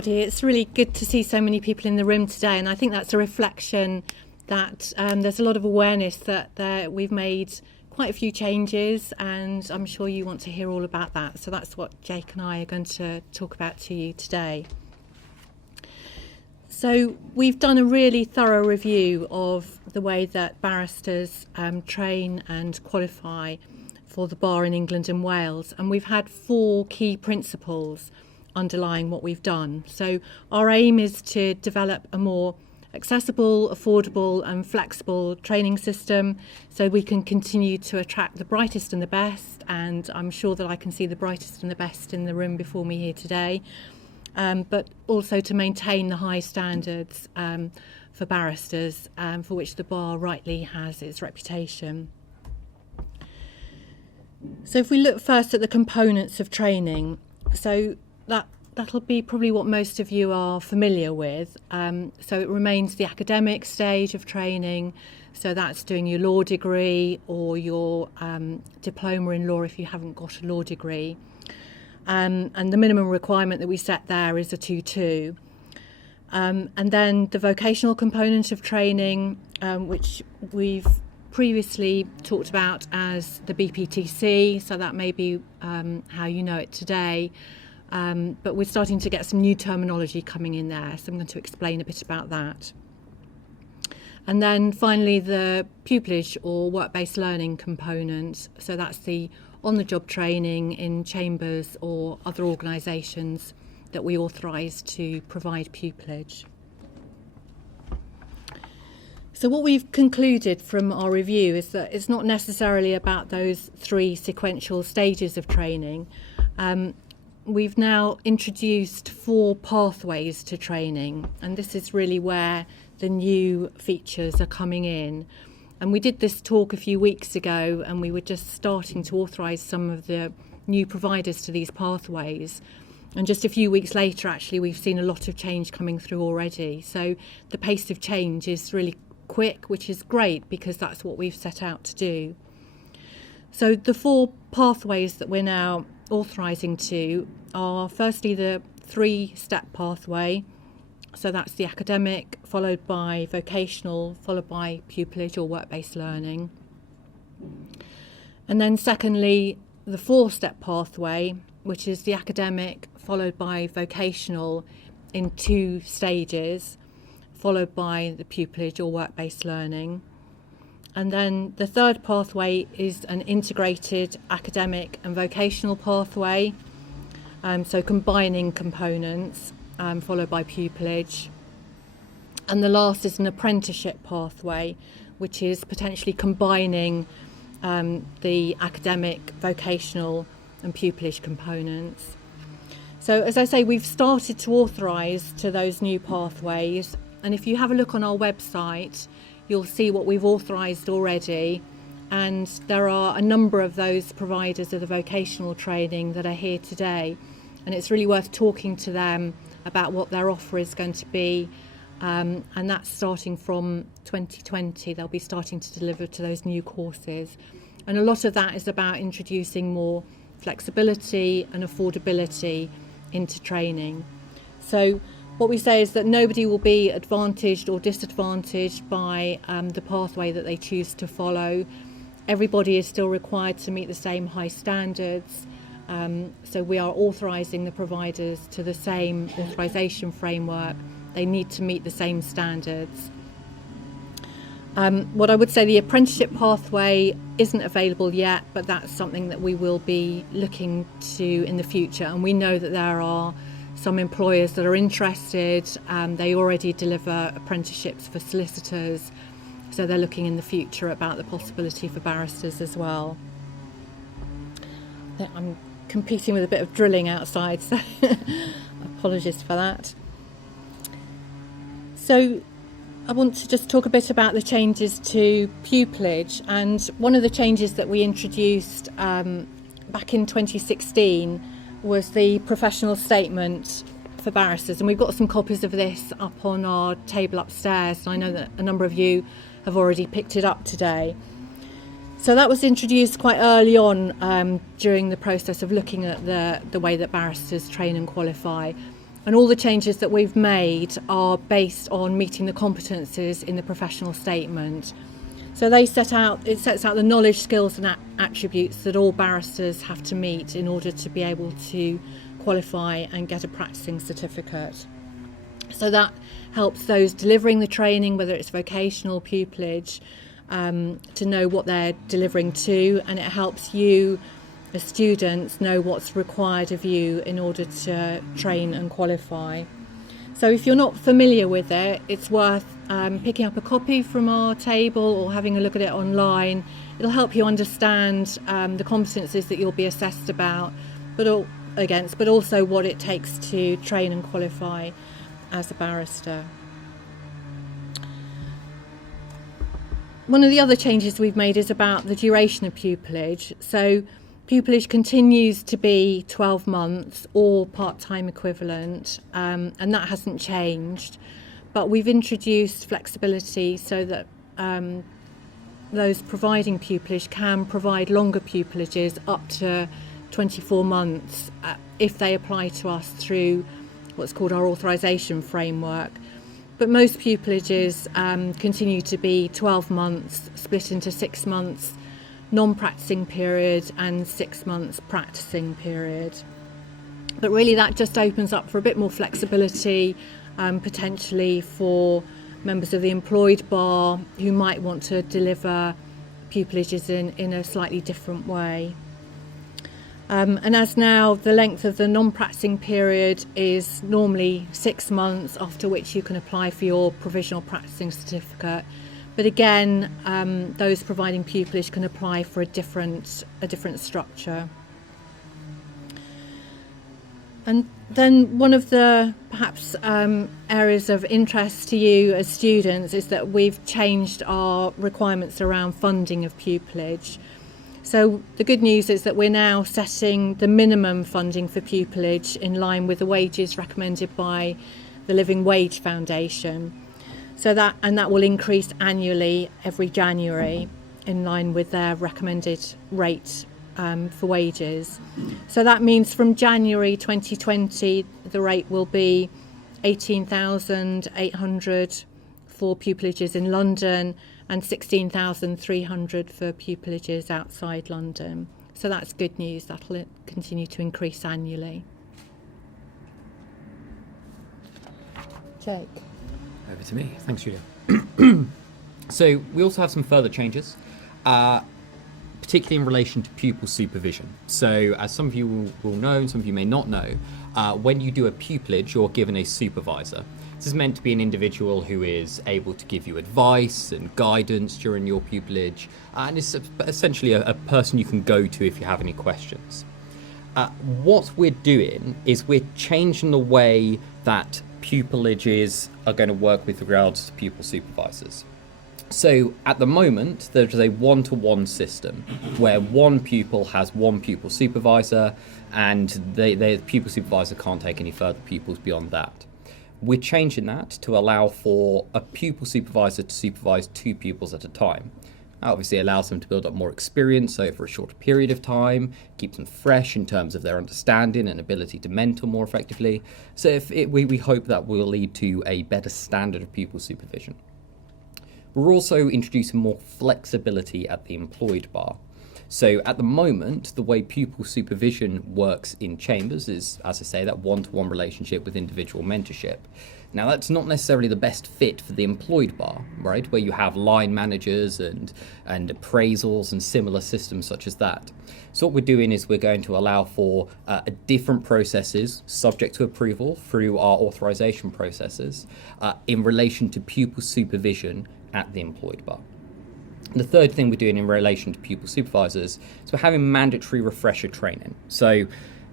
everybody. It's really good to see so many people in the room today, and I think that's a reflection that there's a lot of awareness that we've made quite a few changes, and I'm sure you want to hear all about that. So that's what Jake and I are going to talk about to you today. So we've done a really thorough review of the way that barristers train and qualify for the bar in England and Wales, and we've had 4 key principles underlying what we've done. So our aim is to develop a more accessible, affordable and flexible training system so we can continue to attract the brightest and the best, and I'm sure that I can see the brightest and the best in the room before me here today, but also to maintain the high standards for barristers for which the bar rightly has its reputation. So if we look first at the components of training, so that'll be probably what most of you are familiar with. So it remains the academic stage of training. So that's doing your law degree or your diploma in law if you haven't got a law degree. And the minimum requirement that we set there is a 2-2. And then the vocational component of training, which we've previously talked about as the BPTC, so that may be how you know it today. But we're starting to get some new terminology coming in there, so I'm going to explain a bit about that. And then finally the pupillage or work-based learning component, so that's the on-the-job training in chambers or other organisations that we authorise to provide pupillage. So what we've concluded from our review is that it's not necessarily about those 3 sequential stages of training. We've now introduced 4 pathways to training, and this is really where the new features are coming in. And we did this talk a few weeks ago, and we were just starting to authorise some of the new providers to these pathways. And just a few weeks later, actually, we've seen a lot of change coming through already. So the pace of change is really quick, which is great because that's what we've set out to do. So the 4 pathways that we're now authorising to are firstly the 3-step pathway, so that's the academic followed by vocational followed by pupillage or work-based learning, and then secondly the 4-step pathway, which is the academic followed by vocational in 2 stages followed by the pupillage or work-based learning. And then the 3rd pathway is an integrated academic and vocational pathway, so combining components, followed by pupillage. And the last is an apprenticeship pathway, which is potentially combining the academic, vocational and pupillage components. So as I say, we've started to authorise to those new pathways, and if you have a look on our website, you'll see what we've authorised already, and there are a number of those providers of the vocational training that are here today, and it's really worth talking to them about what their offer is going to be, and that's starting from 2020. They'll be starting to deliver to those new courses, and a lot of that is about introducing more flexibility and affordability into training. So what we say is that nobody will be advantaged or disadvantaged by the pathway that they choose to follow. Everybody is still required to meet the same high standards. So we are authorising the providers to the same authorisation framework. They need to meet the same standards. What I would say, the apprenticeship pathway isn't available yet, but that's something that we will be looking to in the future. And we know that there are some employers that are interested. They already deliver apprenticeships for solicitors, so they're looking in the future about the possibility for barristers as well. I'm competing with a bit of drilling outside, so apologies for that. So I want to just talk a bit about the changes to pupillage, and one of the changes that we introduced back in 2016 was the professional statement for barristers, and we've got some copies of this up on our table upstairs, and I know that a number of you have already picked it up today. So that was introduced quite early on during the process of looking at the way that barristers train and qualify, And all the changes that we've made are based on meeting the competencies in the professional statement. So it sets out the knowledge, skills and attributes that all barristers have to meet in order to be able to qualify and get a practicing certificate. So that helps those delivering the training, whether it's vocational, pupillage, to know what they're delivering to, and it helps you as students know what's required of you in order to train and qualify. So if you're not familiar with it, it's worth picking up a copy from our table or having a look at it online. It'll help you understand the competencies that you'll be assessed about, but also what it takes to train and qualify as a barrister. One of the other changes we've made is about the duration of pupillage. So pupillage continues to be 12 months or part-time equivalent, and that hasn't changed. But we've introduced flexibility so that those providing pupillage can provide longer pupillages up to 24 months if they apply to us through what's called our authorisation framework. But most pupillages continue to be 12 months, split into 6 months non-practicing period and 6 months practicing period. But really that just opens up for a bit more flexibility, potentially for members of the employed bar who might want to deliver pupillages in a slightly different way. And as now the length of the non-practicing period is normally 6 months, after which you can apply for your provisional practicing certificate. But again, those providing pupillage can apply for a different structure. And then one of the perhaps areas of interest to you as students is that we've changed our requirements around funding of pupillage. So the good news is that we're now setting the minimum funding for pupillage in line with the wages recommended by the Living Wage Foundation. So that will increase annually every January in line with their recommended rate for wages. So that means from January 2020 the rate will be 18,800 for pupillages in London and 16,300 for pupillages outside London. So that's good news. That'll continue to increase annually. Jake. Over to me. Thanks, Julia. So we also have some further changes, particularly in relation to pupil supervision. So as some of you will know, and some of you may not know, when you do a pupillage, you're given a supervisor. This is meant to be an individual who is able to give you advice and guidance during your pupillage, and it's essentially a person you can go to if you have any questions. What we're doing is we're changing the way that pupillages are going to work with regards to pupil supervisors. So at the moment, there's a one-to-one system where one pupil has one pupil supervisor, and the pupil supervisor can't take any further pupils beyond that. We're changing that to allow for a pupil supervisor to supervise 2 pupils at a time. That obviously allows them to build up more experience over a shorter period of time, keeps them fresh in terms of their understanding and ability to mentor more effectively. So we hope that will lead to a better standard of pupil supervision. We're also introducing more flexibility at the employed bar. So at the moment, the way pupil supervision works in chambers is, as I say, that one-to-one relationship with individual mentorship. Now, that's not necessarily the best fit for the employed bar, right, where you have line managers and appraisals and similar systems such as that. So what we're doing is we're going to allow for different processes subject to approval through our authorization processes in relation to pupil supervision at the employed bar. The third thing we're doing in relation to pupil supervisors is we're having mandatory refresher training. So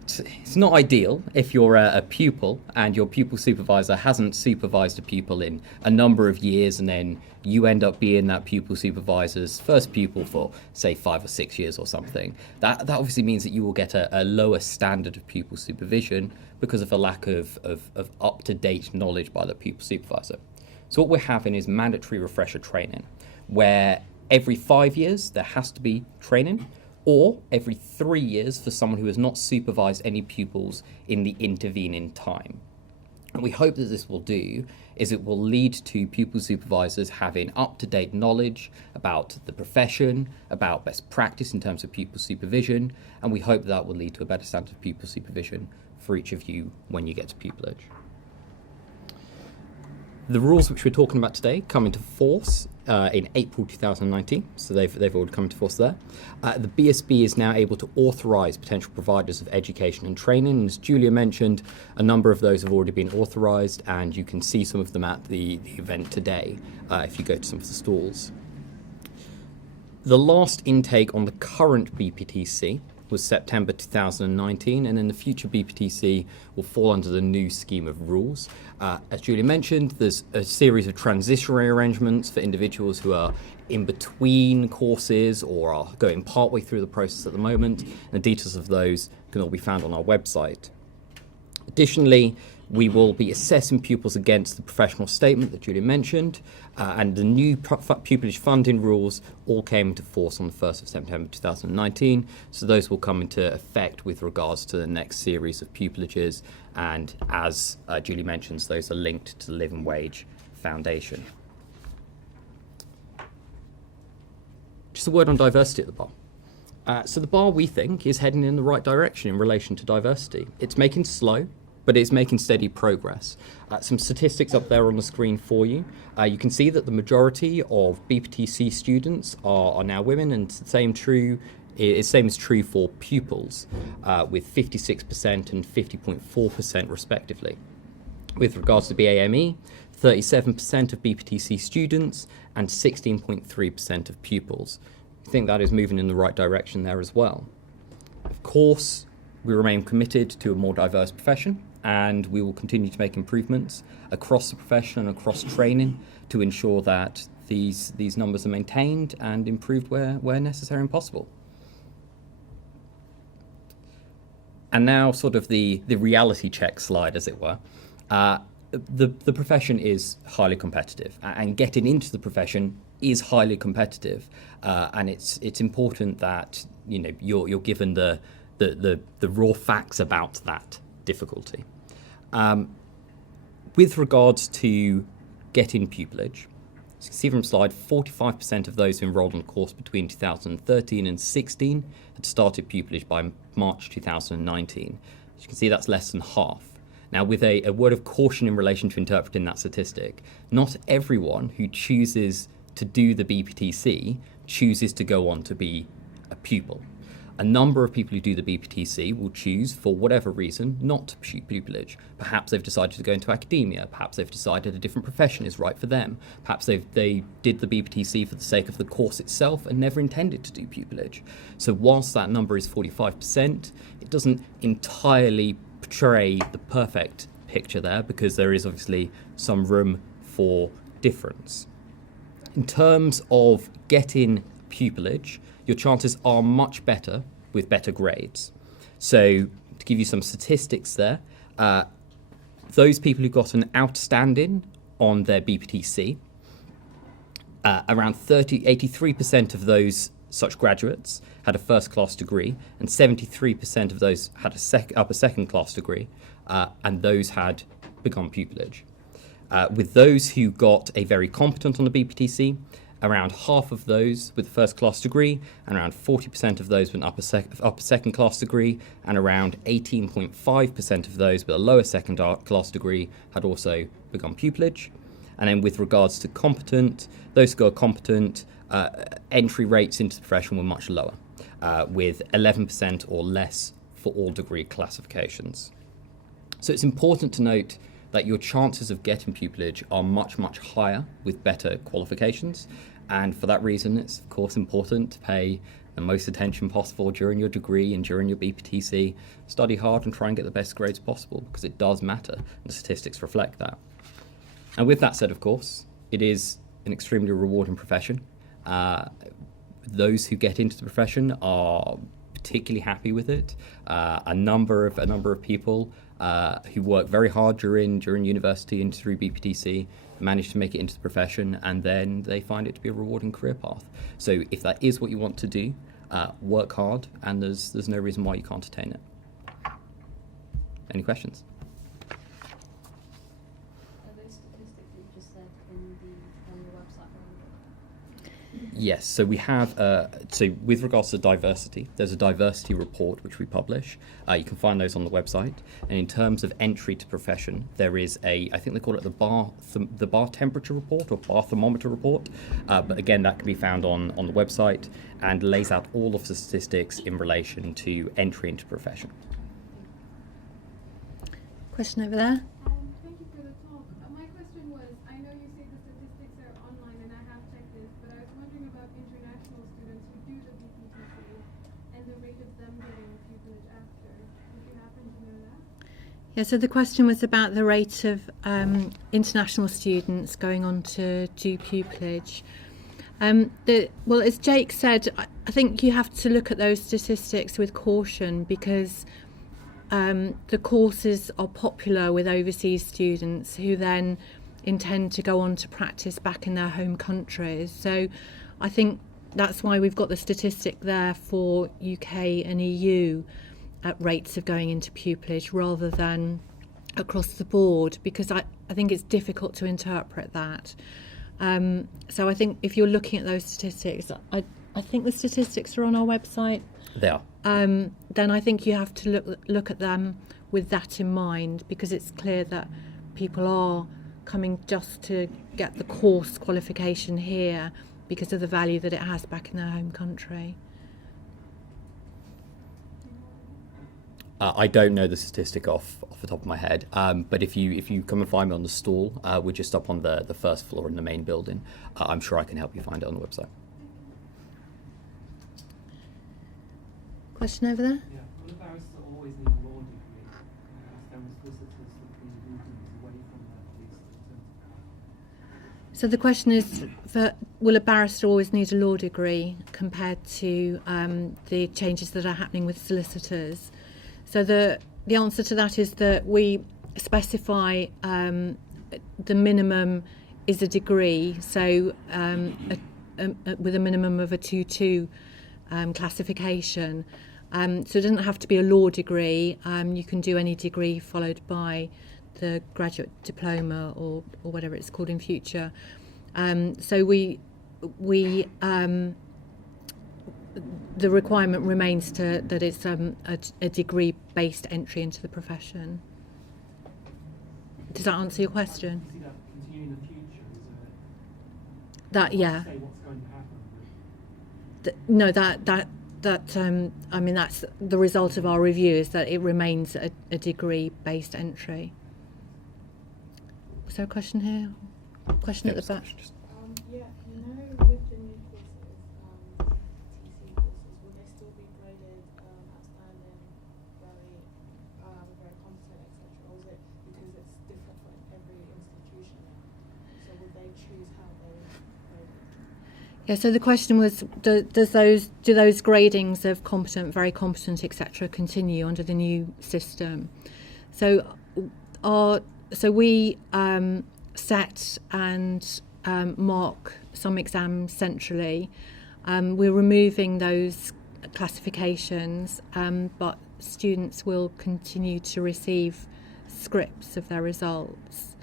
it's not ideal if you're a pupil and your pupil supervisor hasn't supervised a pupil in a number of years, and then you end up being that pupil supervisor's first pupil for, say, 5 or 6 years or something. That obviously means that you will get a lower standard of pupil supervision because of a lack of up-to-date knowledge by the pupil supervisor. So what we're having is mandatory refresher training, where every 5 years there has to be training, or every 3 years for someone who has not supervised any pupils in the intervening time. And we hope that this will do is it will lead to pupil supervisors having up-to-date knowledge about the profession, about best practice in terms of pupil supervision, and we hope that will lead to a better standard of pupil supervision for each of you when you get to pupillage. The rules which we're talking about today come into force in April 2019, so they've already come into force there. The BSB is now able to authorise potential providers of education and training, and as Julia mentioned, a number of those have already been authorised, and you can see some of them at the event today if you go to some of the stalls. The last intake on the current BPTC was September 2019, and then the future BPTC will fall under the new scheme of rules. As Julia mentioned, there's a series of transitionary arrangements for individuals who are in between courses or are going partway through the process at the moment, and the details of those can all be found on our website. Additionally, we will be assessing pupils against the professional statement that Julia mentioned, and the new pupillage funding rules all came into force on the 1st of September 2019, so those will come into effect with regards to the next series of pupillages, and as Julie mentions, those are linked to the Living Wage Foundation. Just a word on diversity at the bar. So the bar, we think, is heading in the right direction in relation to diversity. It's making slow, but it's making steady progress. Some statistics up there on the screen for you. You can see that the majority of BPTC students are now women, and the same is true for pupils, with 56% and 50.4% respectively. With regards to BAME, 37% of BPTC students and 16.3% of pupils. I think that is moving in the right direction there as well. Of course, we remain committed to a more diverse profession, and we will continue to make improvements across the profession and across training to ensure that these numbers are maintained and improved where necessary and possible. And now sort of the reality check slide, as it were. The profession is highly competitive, and getting into the profession is highly competitive, and it's important that you're given the raw facts about that difficulty. With regards to getting pupillage, as you can see from the slide, 45% of those who enrolled on the course between 2013 and 16 had started pupillage by March 2019. As you can see, that's less than half. Now, with a word of caution in relation to interpreting that statistic, not everyone who chooses to do the BPTC chooses to go on to be a pupil. A number of people who do the BPTC will choose, for whatever reason, not to pursue pupillage. Perhaps they've decided to go into academia. Perhaps they've decided a different profession is right for them. Perhaps they did the BPTC for the sake of the course itself and never intended to do pupillage. So whilst that number is 45%, it doesn't entirely portray the perfect picture there, because there is obviously some room for difference. In terms of getting pupillage, your chances are much better with better grades. So to give you some statistics there, those people who got an outstanding on their BPTC, around 83% of those such graduates had a first-class degree, and 73% of those had a upper second-class degree, and those had begun pupillage. With those who got a very competent on the BPTC, around half of those with a first-class degree, and around 40% of those with an upper second-class degree, and around 18.5% of those with a lower second-class degree had also begun pupillage. And then with regards to competent, those who are competent, entry rates into the profession were much lower, with 11% or less for all degree classifications. So it's important to note that your chances of getting pupillage are much, much higher with better qualifications. And for that reason, it's of course important to pay the most attention possible during your degree and during your BPTC. Study hard and try and get the best grades possible, because it does matter, and the statistics reflect that. And with that said, of course, it is an extremely rewarding profession. Those who get into the profession are particularly happy with it. A number of people who work very hard during university and through BPTC manage to make it into the profession, and then they find it to be a rewarding career path. So if that is what you want to do, work hard, and there's no reason why you can't attain it. Any questions? website for everybody? Yes, so we have, so with regards to diversity, there's a diversity report which we publish. You can find those on the website. And in terms of entry to profession, there is I think they call it the bar temperature report or bar thermometer report. But again, that can be found on the website and lays out all of the statistics in relation to entry into profession. Question over there. Thank you for the talk. My question was, I know you say the statistics are online and I have checked this, but I was wondering about international students who do the BPTC and the rate of them getting pupillage after. Would you happen to know that? Yeah, so the question was about the rate of international students going on to do pupillage. Well, as Jake said, I think you have to look at those statistics with caution because the courses are popular with overseas students who then intend to go on to practice back in their home countries. So I think that's why we've got the statistic there for UK and EU at rates of going into pupillage rather than across the board, because I think it's difficult to interpret that. So I think if you're looking at those statistics, I think the statistics are on our website. They are. Then I think you have to look at them with that in mind, because it's clear that people are coming just to get the course qualification here because of the value that it has back in their home country. I don't know the statistic off the top of my head, but if you come and find me on the stall, we're just up on the first floor in the main building. I'm sure I can help you find it on the website. Question over there? Yeah, will a barrister always need a law degree? Then solicitors would be moving away from that, So the question is, will a barrister always need a law degree compared to the changes that are happening with solicitors? So the answer to that is that we specify the minimum is a degree, so with a minimum of a 2-2 classification. So it doesn't have to be a law degree. You can do any degree followed by the graduate diploma or whatever it's called in future. So we the requirement remains that it's a degree-based entry into the profession. Does that answer your question? Do you see that continue in the future? Is That yeah. say what's going to happen? No, I mean that's the result of our review, is that it remains a degree-based entry. Was there a question here? Question at the back. Yeah, you know, with the new courses, TC courses, will they still be graded outstanding, very competent, etc., or is it because it's different for every institution now? So would they choose how they grade it? Yeah, so the question was, do those gradings of competent, very competent, etc., continue under the new system? So we set and mark some exams centrally. We're removing those classifications, but students will continue to receive scripts of their results.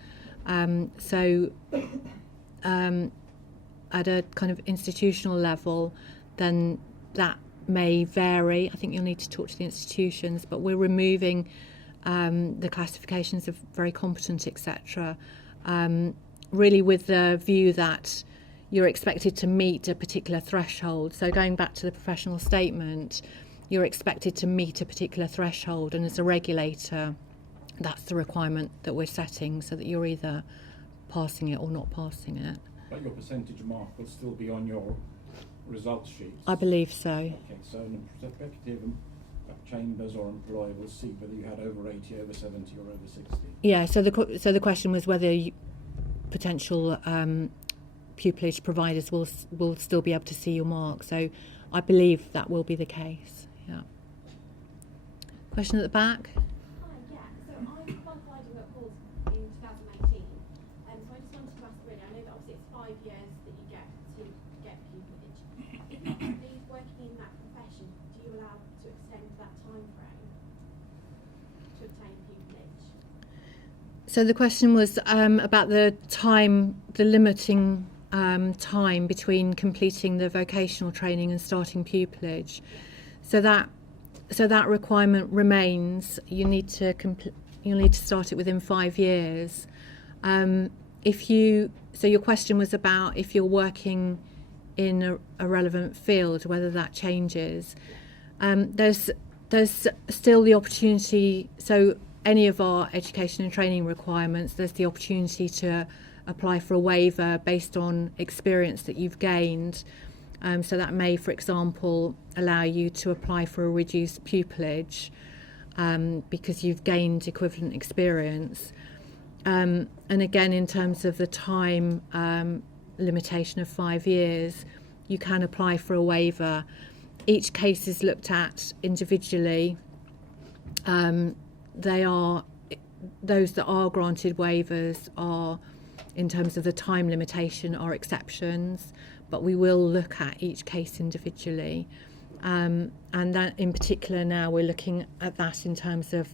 At a kind of institutional level, then that may vary. I think you'll need to talk to the institutions, but we're removing the classifications of very competent, etc., really with the view that you're expected to meet a particular threshold. So going back to the professional statement, you're expected to meet a particular threshold, and as a regulator, that's the requirement that we're setting, so that you're either passing it or not passing it. But your percentage mark will still be on your results sheets? I believe so. Okay, so an prospective chambers or employer will see whether you had over 80, over 70 or over 60? Yeah, so the question was whether potential pupillage providers will still be able to see your mark. So I believe that will be the case, yeah. Question at the back? Hi, yeah. So I qualified in a course in 2018, so I just wanted to ask really, I know that obviously it's 5 years that you get to get pupillage. If you leave working in that profession, do you allow to extend that time frame to obtain pupillage? So the question was about the time, the limiting time between completing the vocational training and starting pupillage. So that requirement remains. You need to start it within 5 years. So your question was about if you're working in a relevant field, whether that changes. There's still the opportunity. So any of our education and training requirements, there's the opportunity to apply for a waiver based on experience that you've gained. So that may, for example, allow you to apply for a reduced pupillage because you've gained equivalent experience. And again, in terms of the time limitation of 5 years, you can apply for a waiver. Each case is looked at individually. Those that are granted waivers are, in terms of the time limitation, are exceptions, but we will look at each case individually. And that in particular now we're looking at that in terms of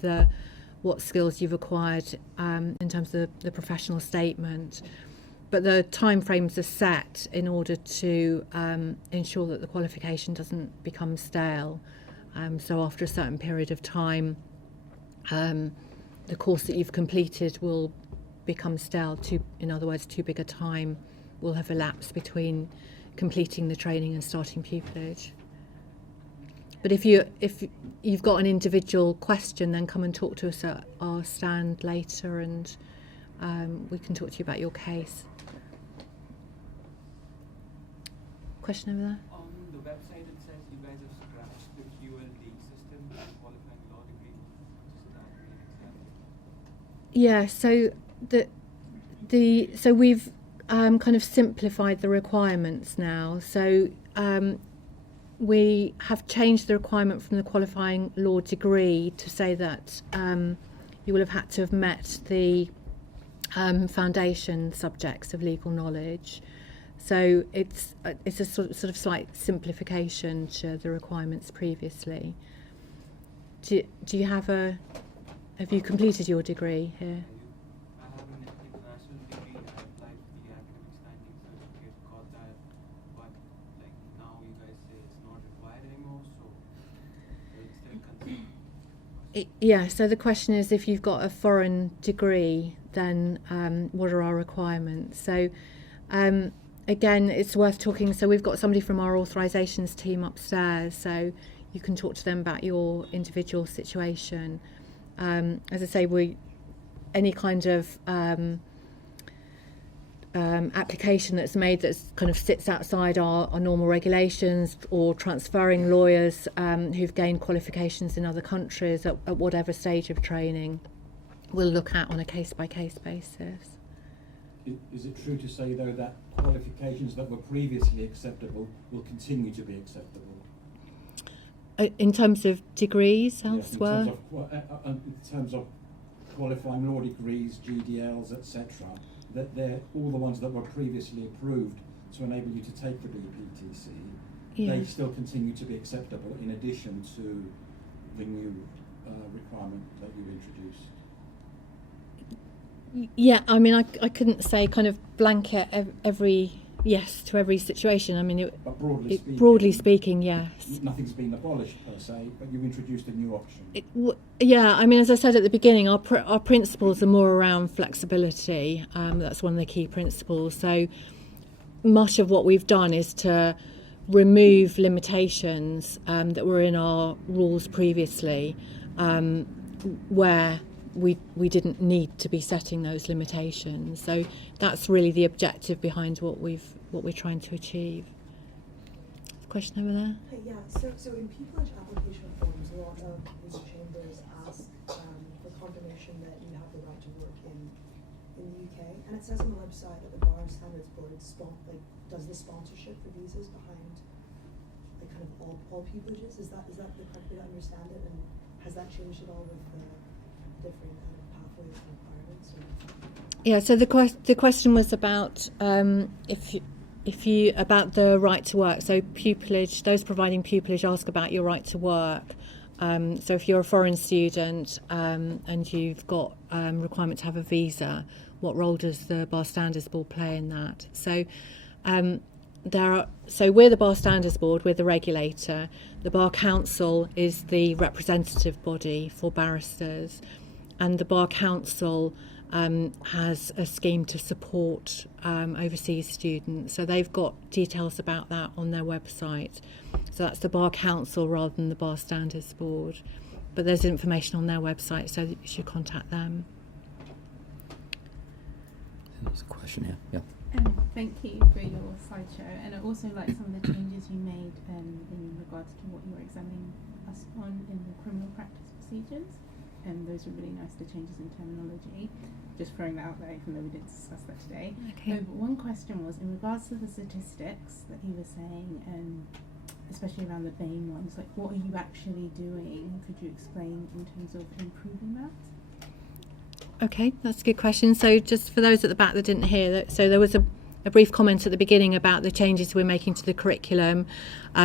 what skills you've acquired in terms of the professional statement. But the timeframes are set in order to ensure that the qualification doesn't become stale. So after a certain period of time, the course that you've completed will become stale. In other words, too big a time will have elapsed between completing the training and starting pupillage. But if you've got an individual question, then come and talk to us at our stand later, and we can talk to you about your case. Question over there? On the website it says you guys have scratched the QLD system and qualifying law degree. Does that mean exactly? Yeah, so we've kind of simplified the requirements now. So we have changed the requirement from the qualifying law degree to say that you will have had to have met the foundation subjects of legal knowledge. So it's a sort of slight simplification to the requirements previously. Do you have you completed your degree here? I have an international degree. I applied for the academic standing certificate, got that, but like now you guys say it's not required anymore, so it's still considered. Yeah, so the question is, if you've got a foreign degree, then what are our requirements? So again, it's worth talking. So we've got somebody from our authorisations team upstairs, so you can talk to them about your individual situation. As I say, any kind of application that's made that kind of sits outside our normal regulations, or transferring lawyers who've gained qualifications in other countries at whatever stage of training, we'll look at on a case-by-case basis. Is it true to say, though, that qualifications that were previously acceptable will continue to be acceptable? In terms of degrees elsewhere? Yes, in terms of qualifying law degrees, GDLs, etc., that they're all the ones that were previously approved to enable you to take the BPTC, they still continue to be acceptable in addition to the new requirement that you've introduced? Yeah, I mean, I couldn't say kind of blanket every yes to every situation. I mean, but broadly speaking, yes. Nothing's been abolished per se, but you've introduced a new option. Yeah, I mean, as I said at the beginning, our principles are more around flexibility. That's one of the key principles. So much of what we've done is to remove limitations that were in our rules previously, where we didn't need to be setting those limitations. So that's really the objective behind what we're trying to achieve. Question over there? Yeah, so in pupillage application forms, a lot of these chambers ask for confirmation that you have the right to work in the UK, and it says on the website that the Bar Standards Board does the sponsorship for visas behind kind of all pupillages. Is that the correct way to understand it, and has that changed at all with the different kind of pathways and requirements? Yeah, so the question was about if you about the right to work. So pupillage, those providing pupillage ask about your right to work. So if you're a foreign student and you've got requirement to have a visa, what role does the Bar Standards Board play in that? So So we're the Bar Standards Board, we're the regulator. The Bar Council is the representative body for barristers, and the Bar Council has a scheme to support overseas students. So they've got details about that on their website. So that's the Bar Council rather than the Bar Standards Board. But there's information on their website, so you should contact them. There's a question here. Yeah. Thank you for your slideshow, and I also like some of the changes you made in regards to what you were examining us on in the criminal practice procedures, and those were really nice, the changes in terminology. Just throwing that out there, even though we didn't discuss that today. Okay. But one question was, in regards to the statistics that you were saying, and especially around the BAME ones, like what are you actually doing? Could you explain in terms of improving that? Okay, that's a good question. So just for those at the back that didn't hear that, so there was a brief comment at the beginning about the changes we're making to the curriculum,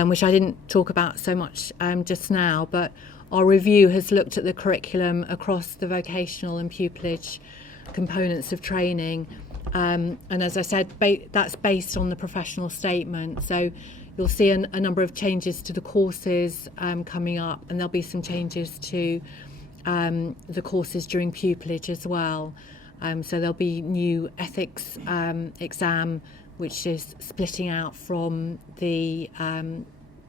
which I didn't talk about so much just now, but our review has looked at the curriculum across the vocational and pupillage components of training. And as I said, that's based on the professional statement. So you'll see a number of changes to the courses coming up, and there'll be some changes to the courses during pupillage as well. So there'll be new ethics exam, which is splitting out from the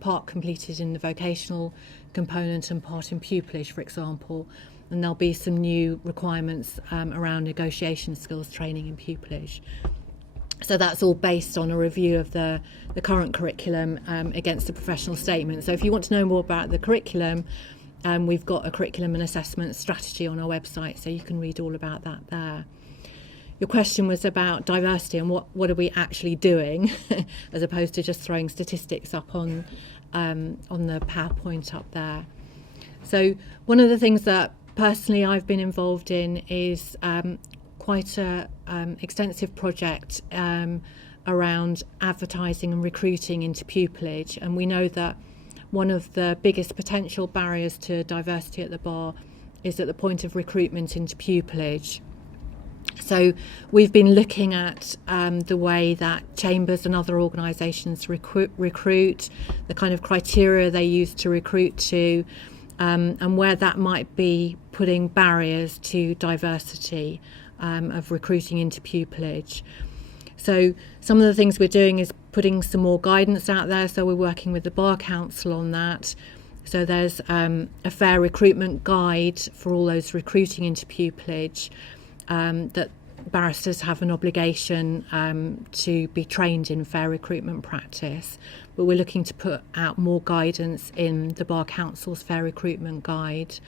part completed in the vocational component and part in pupillage, for example. And there'll be some new requirements around negotiation skills training in pupillage. So that's all based on a review of the current curriculum against the professional statement. So if you want to know more about the curriculum, we've got a curriculum and assessment strategy on our website, so you can read all about that there. Your question was about diversity and what are we actually doing, as opposed to just throwing statistics up on the PowerPoint up there. So one of the things that personally I've been involved in is quite a extensive project around advertising and recruiting into pupillage, and we know that one of the biggest potential barriers to diversity at the bar is at the point of recruitment into pupillage. So we've been looking at the way that chambers and other organisations recruit, the kind of criteria they use to recruit to, and where that might be putting barriers to diversity of recruiting into pupillage. So some of the things we're doing is putting some more guidance out there. So we're working with the Bar Council on that. So there's a fair recruitment guide for all those recruiting into pupillage, that barristers have an obligation to be trained in fair recruitment practice. But we're looking to put out more guidance in the Bar Council's fair recruitment guide.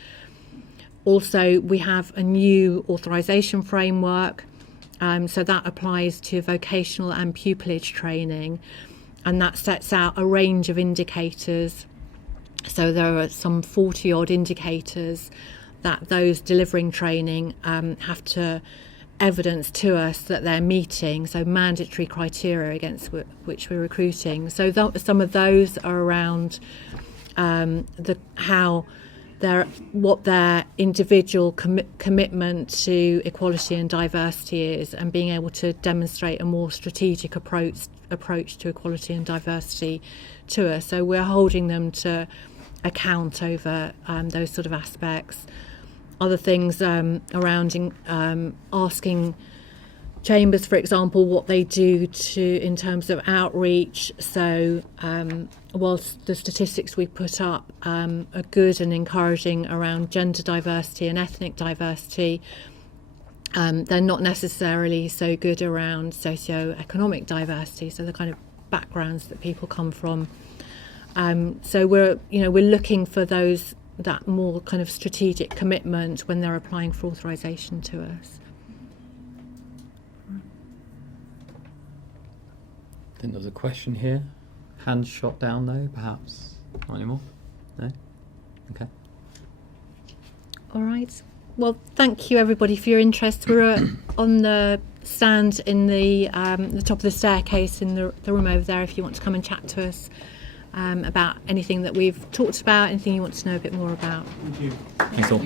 Also, we have a new authorisation framework. So that applies to vocational and pupillage training, and that sets out a range of indicators. So there are some 40 odd indicators that those delivering training have to evidence to us that they're meeting, so mandatory criteria against which we're recruiting. So some of those are around what their individual commitment to equality and diversity is, and being able to demonstrate a more strategic approach to equality and diversity to us. So we're holding them to account over those sort of aspects. Other things around asking chambers, for example, what they do in terms of outreach. So whilst the statistics we put up are good and encouraging around gender diversity and ethnic diversity, they're not necessarily so good around socio-economic diversity, so the kind of backgrounds that people come from. So we're looking for that more kind of strategic commitment when they're applying for authorisation to us. I think there's a question here. Hands shot down though, perhaps. Not anymore? No? Okay. All right. Well, thank you everybody for your interest. We're on the stand in the top of the staircase in the room over there if you want to come and chat to us about anything that we've talked about, anything you want to know a bit more about. Thank you. Thanks all.